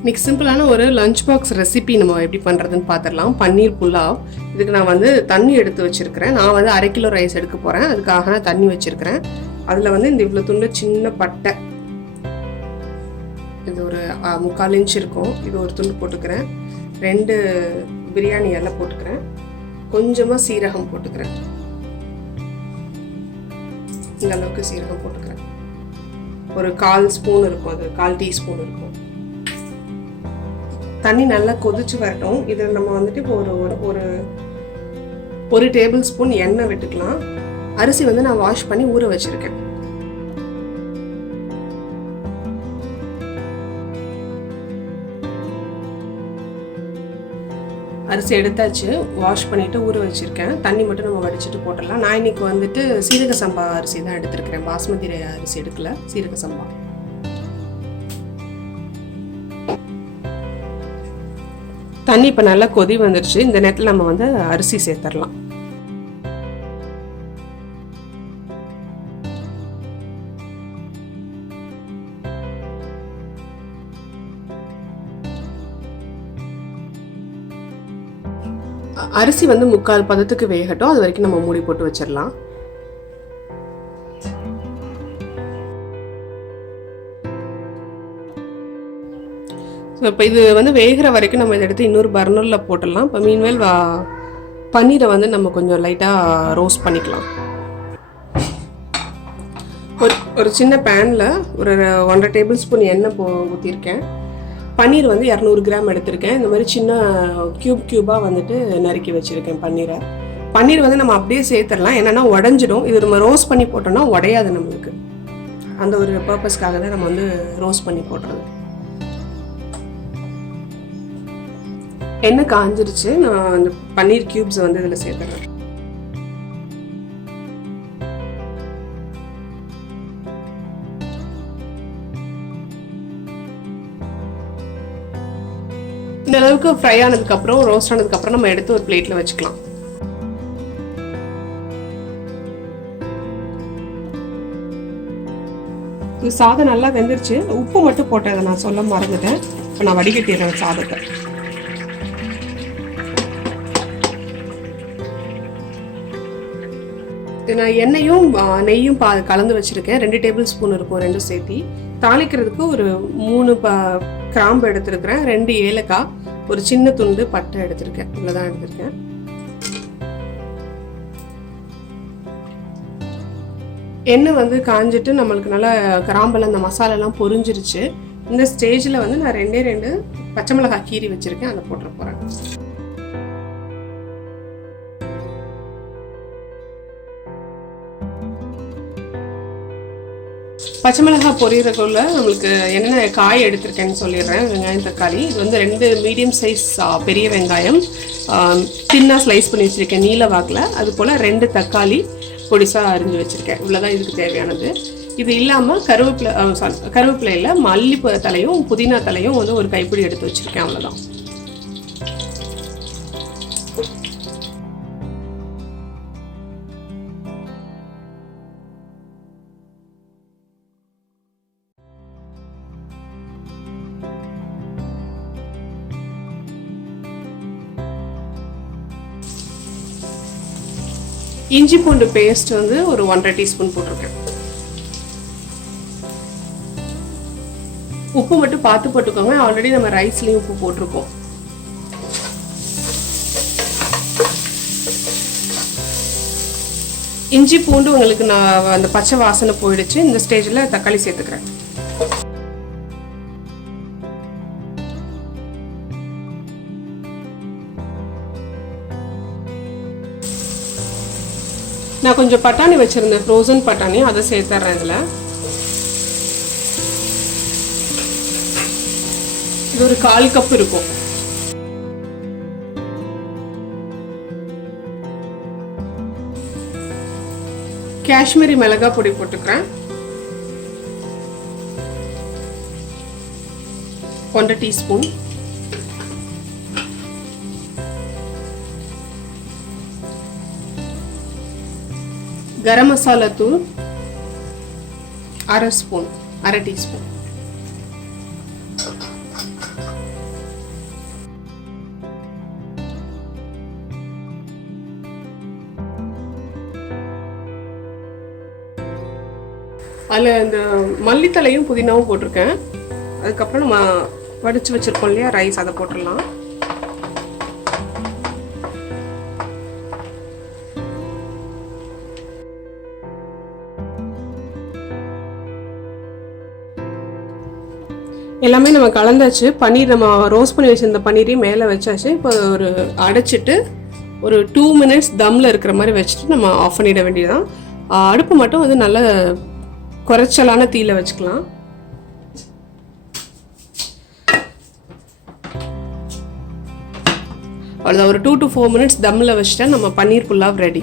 இன்னைக்கு சிம்பிளான ஒரு லஞ்ச் பாக்ஸ் ரெசிபி நம்ம எப்படி பண்ணுறதுன்னு பார்த்துடலாம். பன்னீர் புலாவ். இதுக்கு நான் வந்து தண்ணி எடுத்து வச்சுருக்கிறேன். நான் வந்து 1/2 கிலோ ரைஸ் எடுக்க போகிறேன். அதுக்காக நான் தண்ணி வச்சுருக்கிறேன். அதில் வந்து இந்த இவ்வளோ துண்டு சின்ன பட்டை, இது ஒரு 3/4 இன்ச் இருக்கும், இது ஒரு துண்டு போட்டுக்கிறேன். 2 பிரியாணி இலை போட்டுக்கிறேன். கொஞ்சமாக சீரகம் போட்டுக்கிறேன். இந்த அளவுக்கு சீரகம் போட்டுக்கிறேன். ஒரு 1/4 ஸ்பூன் இருக்கும், அது 1/4 டீஸ்பூன் இருக்கும். தண்ணி நல்லா கொதிச்சு வரட்டும். இதில் நம்ம வந்துட்டு இப்போ ஒரு டேபிள் ஸ்பூன் எண்ணெய் விட்டுக்கலாம். அரிசி வந்து நான் வாஷ் பண்ணி ஊற வச்சிருக்கேன். அரிசி எடுத்தாச்சு, வாஷ் பண்ணிட்டு ஊற வச்சிருக்கேன். தண்ணி மட்டும் நம்ம வடிச்சிட்டு போட்டுடலாம். நான் இன்னைக்கு வந்துட்டு சீரக சம்பா அரிசி தான் எடுத்திருக்கிறேன். பாஸ்மதி அரிசி எடுக்கல, சீரக சம்பா. தண்ணி இப்போ நல்லா கொதி வந்துருச்சு. இந்த நேரத்தில் நம்ம வந்து அரிசி சேர்த்துடலாம். அரிசி வந்து 3/4 பதத்துக்கு வேகட்டும். அது வரைக்கும் நம்ம மூடி போட்டு வச்சிடலாம். ஸோ இப்போ இது வந்து வேகிற வரைக்கும் நம்ம இதை எடுத்து இன்னொரு பர்னரில் போட்டுடலாம். இப்போ மீன்வேல் பன்னீரை வந்து நம்ம கொஞ்சம் லைட்டாக ரோஸ்ட் பண்ணிக்கலாம். ஒரு சின்ன பேனில் ஒரு 1.5 டேபிள் ஸ்பூன் எண்ணெய் ஊற்றிருக்கேன். பன்னீர் வந்து 200 கிராம் எடுத்திருக்கேன். இந்த மாதிரி சின்ன க்யூபாக வந்துட்டு நறுக்கி வச்சுருக்கேன் பன்னீரை. பன்னீர் வந்து நம்ம அப்படியே சேர்த்துடலாம், என்னென்னா உடஞ்சிடும். இது நம்ம ரோஸ்ட் பண்ணி போட்டோம்னா உடையாது நம்மளுக்கு. அந்த ஒரு பர்பஸ்க்காக தான் நம்ம வந்து ரோஸ்ட் பண்ணி போடுறது. எண்ணெய் காஞ்சிருச்சு. நான் அந்த பன்னீர் கியூப்ஸை வந்து இதில் சேர்த்துறேன். இந்த அளவுக்கு ஃப்ரை ஆனதுக்கப்புறம், ரோஸ்ட் ஆனதுக்கப்புறம் நம்ம எடுத்து ஒரு பிளேட்டில் வச்சுக்கலாம். இது சாதம் நல்லா வெந்துருச்சு. உப்பு மட்டும் போட்டதை நான் சொல்ல மறந்துட்டேன். இப்போ நான் வடிகட்டிடுறேன் சாதத்தை. நான் எண்ணெயும் நெய்யும் கலந்து வச்சுருக்கேன். 2 டேபிள் ஸ்பூன் இருக்கும், 2 சேர்த்தி. தாளிக்கிறதுக்கு ஒரு 3 கிராம்பு எடுத்துருக்கிறேன், 2 ஏலக்காய், ஒரு சின்ன துண்டு பட்டை எடுத்திருக்கேன். இவ்வளோதான் எடுத்திருக்கேன். எண்ணெய் வந்து காஞ்சிட்டு நம்மளுக்கு நல்லா கிராம்பெல்லாம் அந்த மசாலாலாம் பொரிஞ்சிருச்சு. இந்த ஸ்டேஜில் வந்து நான் 2 பச்சை மிளகாய் கீரி வச்சுருக்கேன், அதை போட்டுற போகிறேன். பச்சை மிளகாய் பொரியறதுக்குள்ள நம்மளுக்கு என்னென்ன காய் எடுத்திருக்கேன்னு சொல்லிடுறேன். வெங்காயம், தக்காளி. இது வந்து 2 மீடியம் சைஸ் பெரிய வெங்காயம் தின்னாக ஸ்லைஸ் பண்ணி வச்சுருக்கேன் நீல வாக்கில். அது போல் 2 தக்காளி பொடிசாக அரிஞ்சு வச்சுருக்கேன். இவ்வளோதான் இதுக்கு தேவையானது. இது இல்லாமல் கருவேப்பிலையில் மல்லி தலையும் புதினா தலையும் வந்து ஒரு கைப்பிடி எடுத்து வச்சுருக்கேன். அவ்வளோதான். இஞ்சி பூண்டு பேஸ்ட் வந்து ஒரு 1.5 டீஸ்பூன் போட்டிருக்கேன். உப்பு மட்டும் பார்த்து போட்டுக்கோங்க. ஆல்ரெடி நம்ம ரைஸ்லயும் உப்பு போட்டிருக்கோம். இஞ்சி பூண்டு உங்களுக்கு நான் அந்த பச்சை வாசனை போயிடுச்சு. இந்த ஸ்டேஜில் தக்காளி சேர்த்துக்கிறேன். நான் கொஞ்சம் பட்டாணி வச்சுருந்தேன், ஃப்ரோசன் பட்டாணி, அதை சேர்த்துறேன் இதில். இது ஒரு 1/4 கப் இருக்கும். காஷ்மீரி மிளகாய் பொடி போட்டுக்கிறேன். 1 டீஸ்பூன். गरम मसाला तूल अரை स्पून, अரை टीस्पून. அதில் இந்த மல்லித்தலையும் புதினாவும் போட்டிருக்கேன். அதுக்கப்புறம் நம்ம வடித்து வச்சுருக்கோம் இல்லையா ரைஸ், அதை போட்டுடலாம். எல்லாமே நம்ம கலந்தாச்சு. பன்னீர் நம்ம ரோஸ்ட் பண்ணி வச்சுருந்த பன்னீரையும் மேலே வச்சாச்சு. இப்போ ஒரு அடைச்சிட்டு ஒரு 2 மினிட்ஸ் தம்மில் இருக்கிற மாதிரி வச்சுட்டு நம்ம ஆஃப் பண்ணிட வேண்டியதுதான். அடுப்பு மட்டும் வந்து நல்ல குறைச்சலான தீயில வச்சுக்கலாம். அவ்வளோதான், ஒரு 2 to 4 மினிட்ஸ் தம்மில் வச்சுட்டா நம்ம பன்னீர் புலாவ் ரெடி.